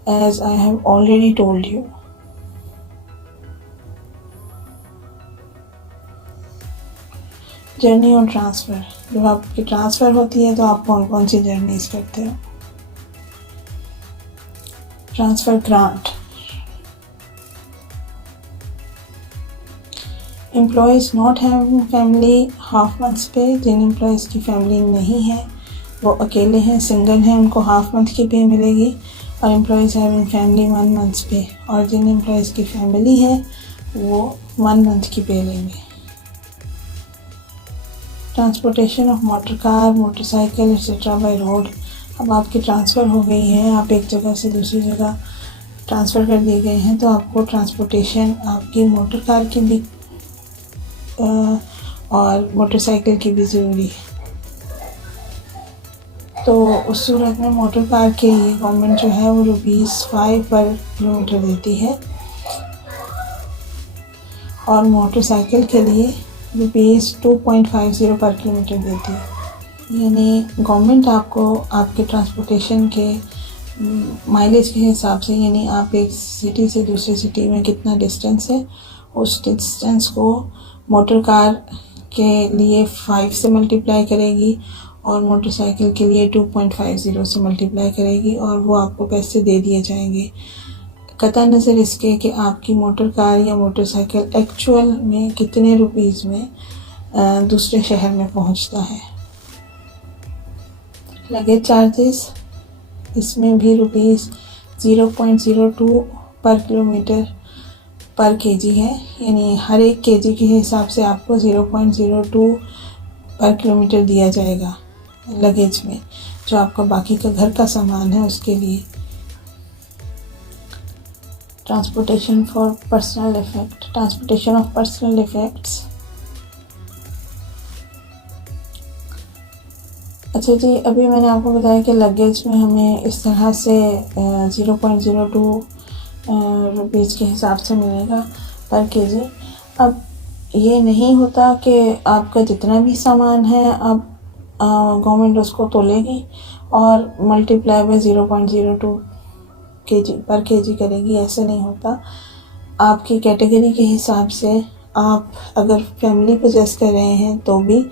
as I have already told you. Journey और ट्रांसफ़र, जब आपकी ट्रांसफ़र होती है तो आप कौन कौन सी जर्नीज़ करते हो। Transfer grant, employees not having family half months पे, जिन एम्प्लॉयज़ की फैमिली नहीं है वो अकेले हैं, सिंगल हैं, उनको हाफ मंथ की पे मिलेगी। और एम्प्लॉयज़ हैविंग फैमिली 1 मंथ पे, और जिन एम्प्लॉयज़ की फैमिली है वो 1 मंथ की पे लेंगे। Transportation of motor car, motorcycle etcetera by road, अब आपकी ट्रांसफ़र हो गई है, आप एक जगह से दूसरी जगह ट्रांसफ़र कर दिए गए हैं, तो आपको ट्रांसपोर्टेशन आपकी मोटर कार की भी और मोटरसाइकिल की भी ज़रूरी है। तो उस सूरत में मोटर कार के लिए गवर्नमेंट जो है वो ₹5 पर किलोमीटर देती है और मोटरसाइकिल के लिए ₹2.50 पर किलोमीटर देती है। यानी गवर्नमेंट आपको आपके ट्रांसपोर्टेशन के माइलेज के हिसाब से, यानी आप एक सिटी से दूसरी सिटी में कितना डिस्टेंस है, उस डिस्टेंस को मोटर कार के लिए 5 से मल्टीप्लाई करेगी और मोटरसाइकिल के लिए 2.50 से मल्टीप्लाई करेगी और वो आपको पैसे दे दिए जाएंगे, कतई नज़र इसके कि आपकी मोटर कार या मोटरसाइकिल एक्चुअल में कितने रुपीज़ में दूसरे शहर में पहुंचता है। लगेज चार्जेस, इसमें भी ₹0.02 पर किलोमीटर पर केजी है, यानी हर एक केजी के हिसाब से आपको 0.02 पर किलोमीटर दिया जाएगा लगेज में, जो आपका बाकी का घर का सामान है उसके लिए। Transportation of personal effects. अच्छा जी, अभी मैंने आपको बताया कि लगेज में हमें इस तरह से 0.02 रुपीज़ के हिसाब से मिलेगा पर केजी। अब ये नहीं होता कि आपका जितना भी सामान है अब गवर्नमेंट उसको तोलेगी और मल्टीप्लाई बाय 0.02 केजी पर केजी करेगी, ऐसे नहीं होता। आपकी कैटेगरी के हिसाब से आप अगर फैमिली पोजेस कर रहे हैं तो भी,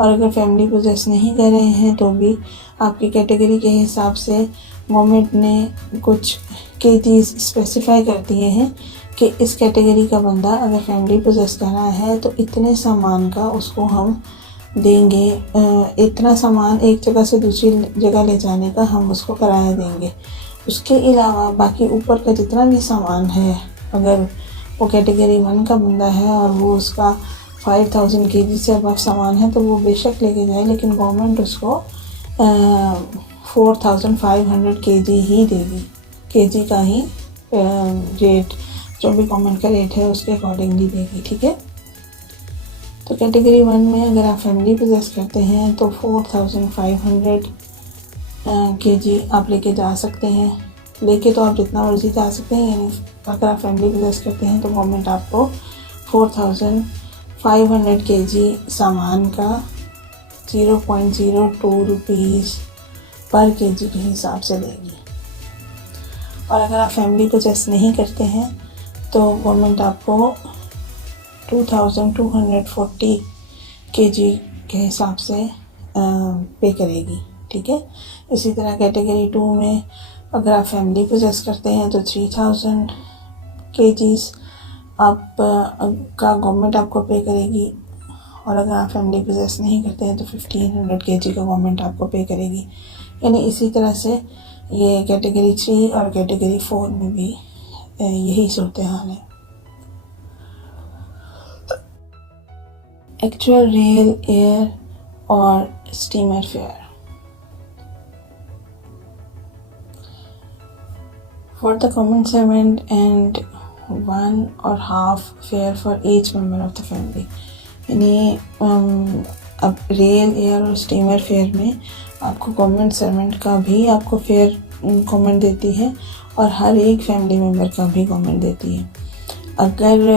और अगर फैमिली पोजेस नहीं कर रहे हैं तो भी आपकी कैटेगरी के हिसाब से गवर्नमेंट ने कुछ केजीज़ स्पेसिफाई कर दिए हैं कि इस कैटेगरी का बंदा अगर फैमिली पोजेस कर रहा है तो इतने सामान का उसको हम देंगे, इतना सामान एक जगह से दूसरी जगह ले जाने का हम उसको किराया देंगे। उसके अलावा बाकी ऊपर का जितना भी सामान है, अगर वो कैटेगरी 1 का बंदा है और वो उसका 5000 केजी से अबव सामान है तो वो बेशक लेके जाए, लेकिन गवर्नमेंट उसको 4500 केजी ही देगी। केजी का ही रेट, जो भी गवर्नमेंट का रेट है उसके अकॉर्डिंगली देगी, ठीक है। तो कैटेगरी 1 में अगर आप फैमिली पोजेस करते हैं तो 4500 केजी आप लेके जा सकते हैं। लेके तो आप जितना मर्जी जा सकते हैं, यानी अगर आप फैमिली पोजेस करते हैं तो गवर्नमेंट आपको 4500 केजी सामान का 0.02 रुपीज़ पर केजी के हिसाब से देगी। और अगर आप फैमिली पोजेस नहीं करते हैं तो गवर्नमेंट आपको 2240 केजी के हिसाब से पे करेगी, ठीक है। इसी तरह कैटेगरी 2 में अगर आप फैमिली पोजेस करते हैं तो 3000 केजीज़ आप का गवर्नमेंट आपको पे करेगी, और अगर आप फैमिली पोजेस नहीं करते हैं तो 1500 केजी का गवर्नमेंट आपको पे करेगी। यानी इसी तरह से ये कैटेगरी 3 और कैटेगरी 4 में भी यही सूरत हाल है। एक्चुअल रेल, एयर और steamer fair. For the common servant and 1.5 fare for each member of the family। यानी अब रेल, एयर और स्टीमर फेयर में आपको गवर्नमेंट सर्वेंट का भी आपको फेयर गवर्नमेंट देती है और हर एक फैमिली मेम्बर का भी गवर्नमेंट देती है। अगर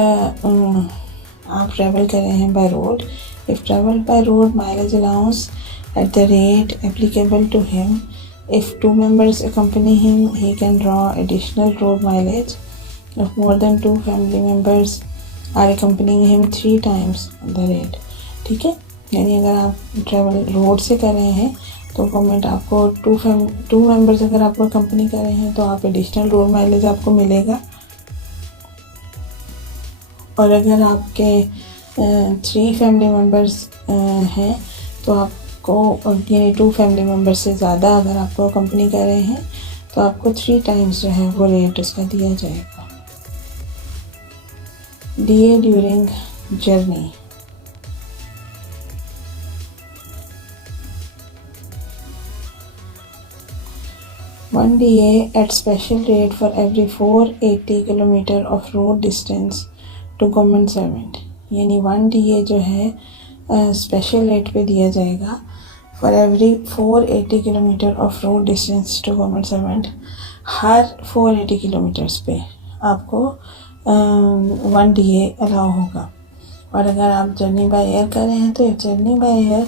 आप ट्रैवल कर रहे हैं by road, if travel by road mileage allowance at the rate applicable to him, if 2 members accompany him he can draw additional road mileage. If more than 2 family members are accompanying him 3 times the rate, ठीक है। यानी अगर आप ट्रैवल रोड से कर रहे हैं तो गवर्नमेंट आपको 2 मेंबर्स अगर आपको कंपनी कर रहे हैं तो आप एडिशनल रोड माइलेज आपको मिलेगा। और अगर आपके 3 फैमिली मेम्बर्स हैं तो आपको, यानी 2 फैमिली मेम्बर से ज़्यादा अगर आपको कंपनी कर रहे हैं तो आपको 3 टाइम्स जो है वो रेट उसका दिया जाएगा। DA during journey. 1 DA at special rate for every 480 kilometre of road distance to government servant, यानी 1 DA जो है स्पेशल रेट पे दिया जाएगा for every 480 kilometre of road distance to government servant. हर 480 किलोमीटर्स पे आपको 1 DA अलाउ होगा। और अगर आप जर्नी बाय एयर कर रहे हैं तो journey by air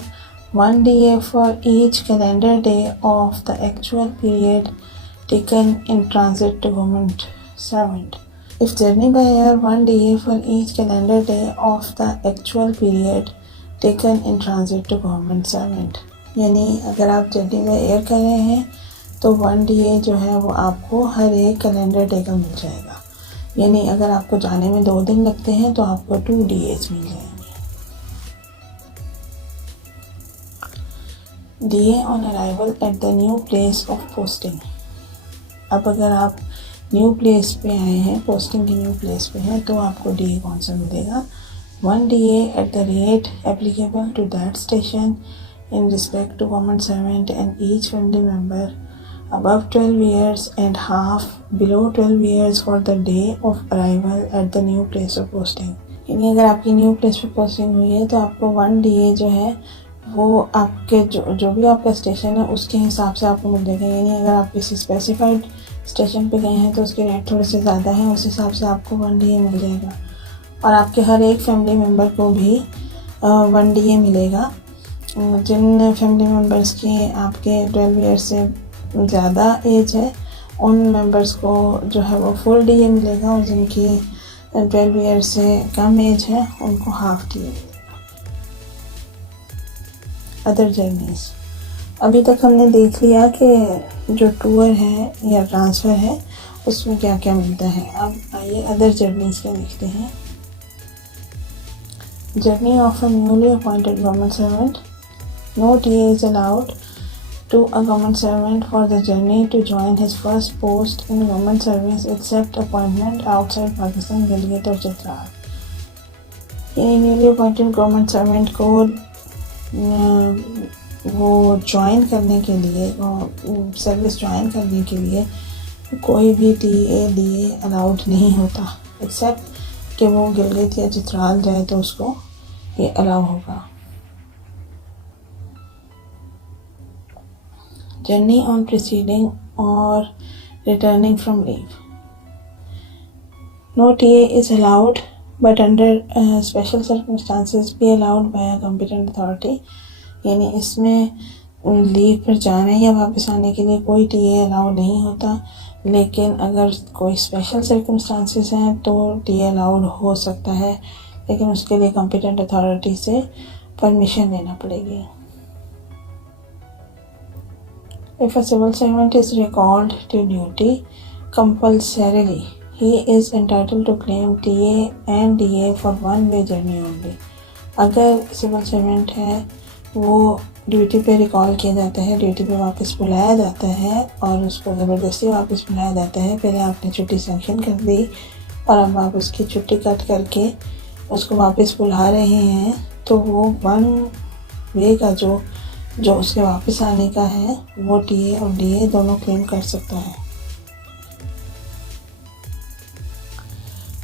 1 DA for each calendar day of the actual period taken in transit to government servant. If journey by air 1 DA for each calendar day of the actual period taken in transit to government servant, यानी अगर आप जर्नी बाय एयर कर रहे हैं तो 1 DA जो है वो आपको हर एक कैलेंडर डे का मिल जाएगा। यानी अगर आपको जाने में 2 दिन लगते हैं तो आपको 2 DAs मिल जाएंगे। DA on arrival at the new place of posting. अब अगर आप न्यू प्लेस पे आए हैं, पोस्टिंग की न्यू प्लेस पे हैं, तो आपको DA कौन सा मिलेगा? 1 DA at the rate applicable to that station in respect to government servant and each family member above 12 years and half below 12 years for the day of arrival at the new place of posting। यानी अगर आपकी न्यू प्लेस पे पोस्टिंग हुई है तो आपको 1 DA जो है वो आपके जो भी आपका स्टेशन है उसके हिसाब से आपको मिल जाएगा। यानी अगर आप किसी स्पेसिफाइड स्टेशन पे गए हैं तो उसके रेट थोड़े से ज़्यादा हैं, उस हिसाब से आपको 1 DA मिल जाएगा। और आपके हर एक फैमिली मेम्बर को भी 1 DA मिलेगा। जिन फैमिली मेम्बर्स की आपके 12 ईयर्स से ज़्यादा एज है उन मेम्बर्स को जो है वो फुल DA मिलेगा, और जिनकी 12 ईयर्स से कम एज है उनको हाफ DA मिलेगा। अदर जर्नीज़, अभी तक हमने देख लिया कि जो टूर है या ट्रांसफ़र है उसमें क्या क्या मिलता है। अब आइए अदर जर्नीज़ का देखते हैं। Journey of a newly appointed government servant. No DA is allowed to a government servant for the journey to join his first post in government service except appointment outside Pakistan, Gilgit और चित्राल। यानी न्यूली अपॉइंटेड गवर्नमेंट सर्वेंट को वो ज्वाइन करने के लिए, सर्विस ज्वाइन करने के लिए कोई भी DA अलाउड नहीं होता, एक्सेप्ट कि वो गिलगित या चित्राल जाए तो उसको ये अलाउ होगा। Journey on preceding or returning from leave. No TA is allowed, but under special circumstances be allowed by a competent authority। यानी इसमें लीव पर जाने या वापस आने के लिए कोई TA अलाउड नहीं होता, लेकिन अगर कोई स्पेशल सर्कमस्टांसेस हैं तो TA अलाउड हो सकता है, लेकिन उसके लिए कॉम्पिटेंट अथॉरिटी से परमिशन लेना पड़ेगी। If a civil servant is recalled to duty compulsorily, he is entitled to claim TA and DA for one-way journey only। अगर सिविल सर्वेंट है वो ड्यूटी पे रिकॉल किया जाता है, ड्यूटी पे वापस बुलाया जाता है और उसको ज़बरदस्ती वापस बुलाया जाता है। पहले आपने छुट्टी सैंक्शन कर दी और अब आप उसकी छुट्टी कट करके उसको वापस बुला रहे हैं, तो वो 1 वे का जो उसके वापस आने का है वो TA और DA दोनों क्लेम कर सकता है।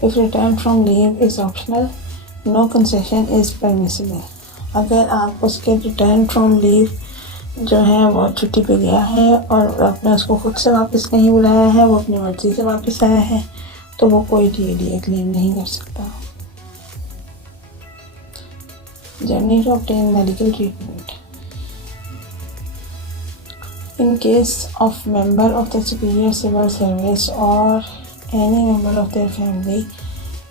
If return from leave is optional, no concession is permissible। अगर आप उसके रिटर्न फ्रॉम लीव जो है वो छुट्टी पे गया है और आपने उसको खुद से वापस नहीं बुलाया है, वो अपनी मर्ज़ी से वापस आया है, तो वो कोई DA क्लेम नहीं कर सकता। Journey to obtain medical treatment. In case of member of the superior civil service or any member of their family,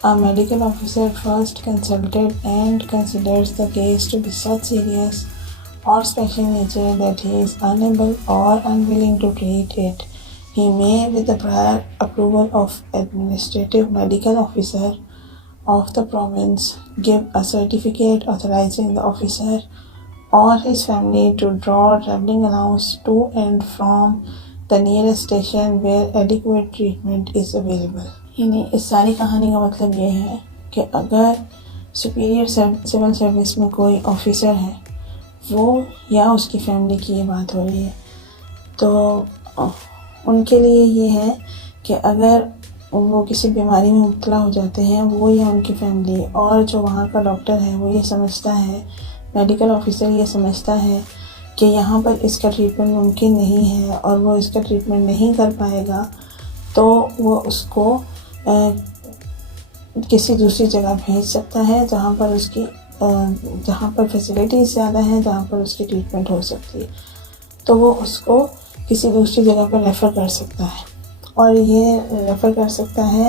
a medical officer first consulted and considers the case to be such serious or special nature that he is unable or unwilling to treat it. He may, with the prior approval of administrative medical officer of the province, give a certificate authorizing the officer or his family to draw travelling allowance to and from the nearest station where adequate treatment is available। यानी इस सारी कहानी का मतलब ये है कि अगर सुपीरियर सिविल सर्विस में कोई ऑफिसर है, वो या उसकी फैमिली की ये बात हो रही है, तो उनके लिए ये है कि अगर वो किसी बीमारी में मुब्तला हो जाते हैं, वो या उनकी फैमिली, और जो वहाँ का डॉक्टर है वो ये समझता है, मेडिकल ऑफिसर ये समझता है कि यहाँ पर इसका ट्रीटमेंट मुमकिन नहीं है और वो इसका ट्रीटमेंट नहीं कर पाएगा, तो वो उसको किसी दूसरी जगह भेज सकता है जहाँ पर फैसिलिटीज़ ज़्यादा हैं, जहाँ पर उसकी ट्रीटमेंट हो सकती है, तो वो उसको किसी दूसरी जगह पर रेफ़र कर सकता है। और ये रेफ़र कर सकता है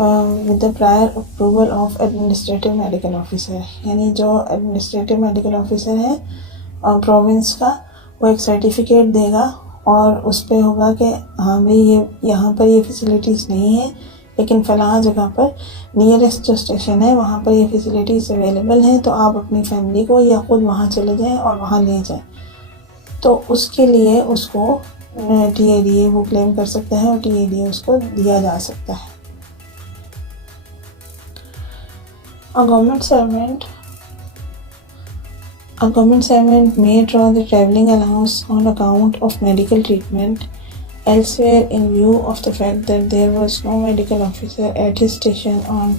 with the prior approval of administrative medical officer, यानी जो एडमिनिस्ट्रेटिव मेडिकल ऑफिसर है प्रोविंस का, वो एक सर्टिफिकेट देगा और उस पर होगा कि हाँ भाई ये यहाँ पर ये फैसिलिटीज़ नहीं है, लेकिन फ़लाँ जगह पर नियरेस्ट जो स्टेशन है वहाँ पर ये फैसिलिटीज़ अवेलेबल हैं, तो आप अपनी फैमिली को या ख़ुद वहाँ चले जाएं और वहाँ ले जाएं। तो उसके लिए उसको TADA वो क्लेम कर सकता है और TADA उसको दिया जा सकता है। A government servant may draw the travelling allowance on account of medical treatment elsewhere in view of the fact that there was no medical officer at his station on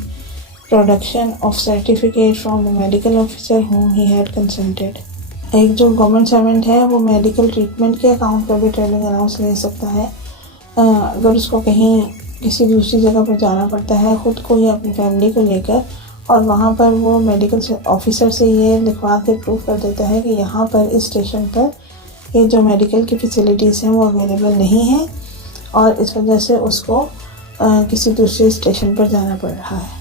production of certificate from the medical officer whom he had consulted. एक जो गवर्नमेंट सर्वेंट है वो मेडिकल ट्रीटमेंट के अकाउंट पर भी ट्रैवलिंग अलाउंस ले सकता है अगर उसको कहीं किसी दूसरी जगह पर जाना पड़ता है ख़ुद को या अपनी फैमिली को लेकर, और वहाँ पर वो मेडिकल ऑफिसर से ये लिखवा के प्रूव कर देता है कि यहाँ पर इस स्टेशन पर ये जो मेडिकल की फैसिलिटीज़ हैं वो अवेलेबल नहीं है और इस वजह से उसको किसी दूसरे स्टेशन पर जाना पड़ रहा है।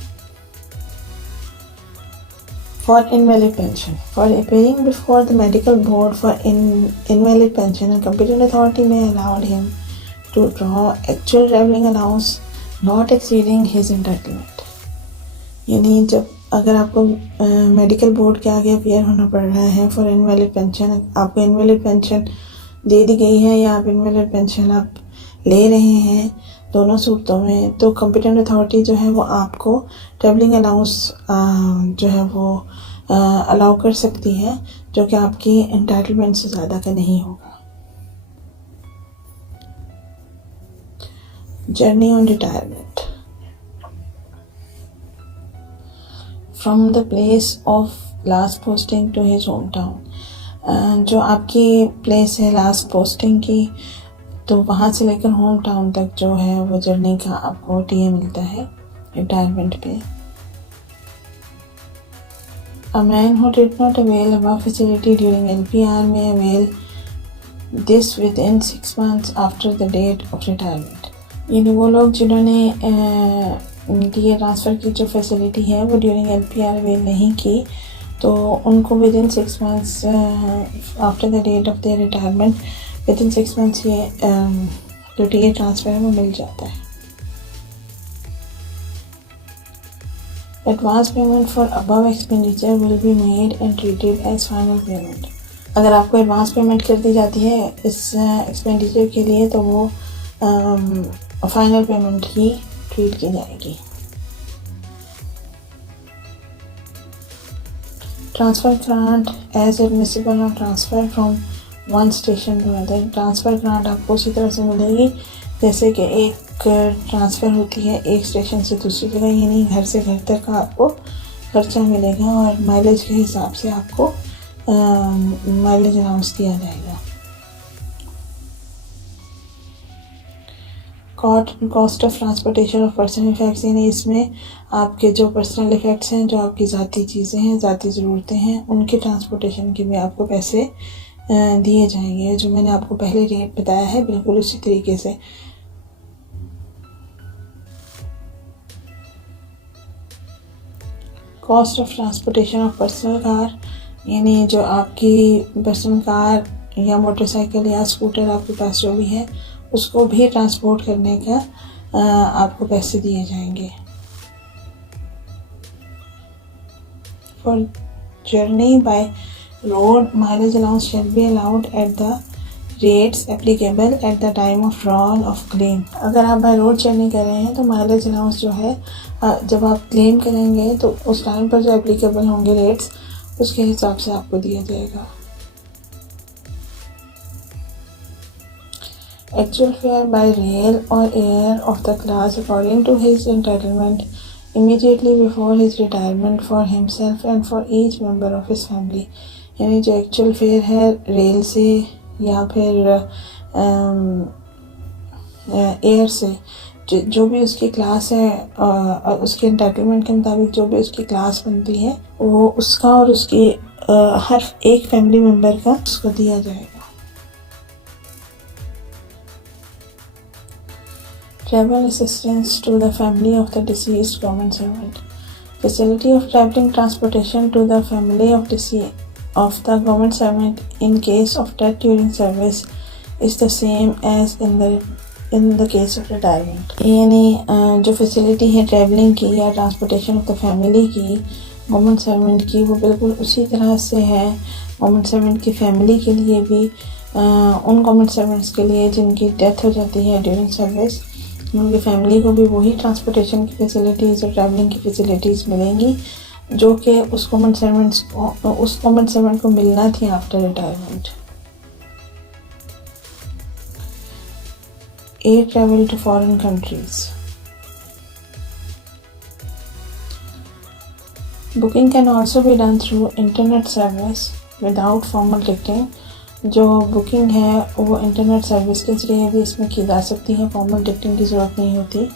For invalid pension. For appearing before the medical board for invalid pension, a competent authority may allow him to draw actual travelling allowance not exceeding his entitlement. यानी जब अगर आपको मेडिकल बोर्ड के आगे अपियर होना पड़ रहा है फॉर इनवैलिड पेंशन, आपको इनवैलिड पेंशन दे दी गई है या आप इनवैलिड पेंशन आप ले रहे हैं, दोनों सूरतों में, तो कॉम्पिटेंट अथॉरिटी जो है वो आपको ट्रैवलिंग अलाउंस जो है वो अलाउ कर सकती है जो कि आपकी एंटाइटलमेंट से ज़्यादा का नहीं होगा। Journey on retirement from the place of last posting to his home town, जो आपकी प्लेस है लास्ट पोस्टिंग की, तो वहाँ से लेकर होम टाउन तक जो है वो जर्नी का आपको TA मिलता है रिटायरमेंट पे। A man who did not avail above facility during LPR may avail this within 6 months after the date of retirement. यानी वो लोग जिन्होंने TA ट्रांसफ़र की जो फैसिलिटी है वो ड्यूरिंग LPR अवेल नहीं की, तो उनको within 6 months after the date of their retirement, within 6 months ये जो TA ट्रांसफ़र है वो मिल जाता है। Advance payment for above expenditure will be made and treated as final payment. अगर आपको एडवांस पेमेंट कर दी जाती है इस एक्सपेंडिचर के लिए तो वो फाइनल पेमेंट ही ट्रीट की जाएगी। Transfer grant as admissible on transfer from one station to other. Transfer grant आपको उसी तरह से मिलेगी जैसे कि एक ट्रांसफ़र होती है एक स्टेशन से दूसरी जगह, यानी घर से घर तक का आपको खर्चा मिलेगा और माइलेज के हिसाब से आपको माइलेज अलाउंस दिया जाएगा। Cost of transportation of personal effects, यानी इसमें आपके जो पर्सनल इफ़ेक्ट्स हैं, जो आपकी ज़ाती चीज़ें हैं, ज़ाती ज़रूरतें हैं, उनके ट्रांसपोर्टेशन के भी आपको पैसे दिए जाएंगे। जो मैंने आपको पहले रेट बताया है बिल्कुल उसी तरीके से। Cost of transportation of personal car, यानी जो आपकी पर्सनल कार या मोटरसाइकिल या स्कूटर आपके पास जो भी है उसको भी ट्रांसपोर्ट करने का आपको पैसे दिए जाएंगे। For journey by road mileage allowance shall be allowed at the rates applicable at the time of drawal of claim. अगर आप बाय रोड जर्नी कर रहे हैं तो माइलेज अलाउंस जो है जब आप क्लेम करेंगे तो उस टाइम पर जो एप्लीकेबल होंगे रेट्स उसके हिसाब से आपको दिया जाएगा। actual fare by rail or air of the class according to his entitlement immediately before his retirement for himself and for each member of his family। यानी जो एक्चुअल फेयर है रेल से या फिर एयर से, जो भी उसकी क्लास है उसके एंटाइटलमेंट के मुताबिक जो भी उसकी क्लास बनती है वो उसका और उसकी हर एक फैमिली मेम्बर का उसको दिया जाएगा। Travel assistance to the family of the deceased government servant। Facility of traveling transportation to the family of the government servant in case of death during service is the same as in the case of retirement। यानी जो फैसिलिटी है ट्रैवलिंग की या ट्रांसपोर्टेशन ऑफ द फैमिली की गवर्नमेंट सर्वेंट की, वो बिल्कुल उसी तरह से है गवर्नमेंट सर्वेंट की फैमिली के लिए भी। उन गवर्नमेंट सर्वेंट्स के लिए जिनकी डेथ हो जाती है ड्यूरिंग सर्विस, उनकी फैमिली को भी वही ट्रांसपोर्टेशन की फैसिलिटीज़ और ट्रैवलिंग की फैसिलिटीज़ मिलेंगी जो कि उस गवर्नमेंट सर्वेंट को मिलना थी after retirement. Air travel to foreign countries. Booking can also be done through internet service without formal ticketing. जो बुकिंग है वो इंटरनेट सर्विस के ज़रिए भी इसमें की जा सकती है, फॉर्मल टिकटिंग की ज़रूरत नहीं होती।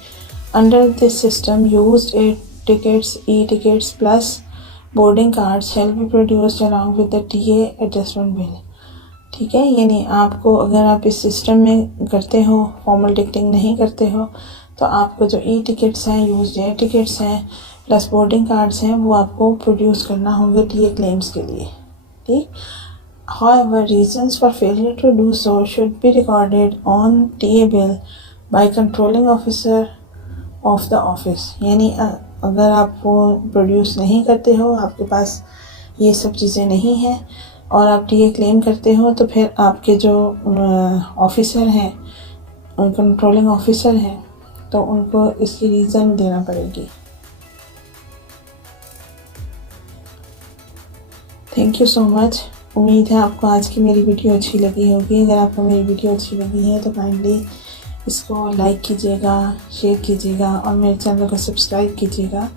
Under this system used tickets, E tickets plus boarding card shall be produced along with the TA adjustment bill. ठीक है, यानी आपको अगर आप इस सिस्टम में करते हो, फॉर्मल टिकटिंग नहीं करते हो, तो आपको जो ई टिकट्स हैं, यूज्ड एयर टिकट्स हैं प्लस बोर्डिंग कार्ड्स हैं, वो आपको प्रोड्यूस करना होंगे टीए क्लेम्स के लिए। ठीक। However, reasons for failure to do so should be recorded on TA bill by controlling officer of the office। यानी अगर आप वो प्रोड्यूस नहीं करते हो, आपके पास ये सब चीज़ें नहीं हैं और आप TA क्लेम करते हो, तो फिर आपके जो ऑफिसर हैं, कंट्रोलिंग ऑफिसर हैं, तो उनको इसकी रीज़न देना पड़ेगी। Thank you so much. उम्मीद है आपको आज की मेरी वीडियो अच्छी लगी होगी। अगर आपको मेरी वीडियो अच्छी लगी है तो काइंडली इसको लाइक कीजिएगा, शेयर कीजिएगा और मेरे चैनल को सब्सक्राइब कीजिएगा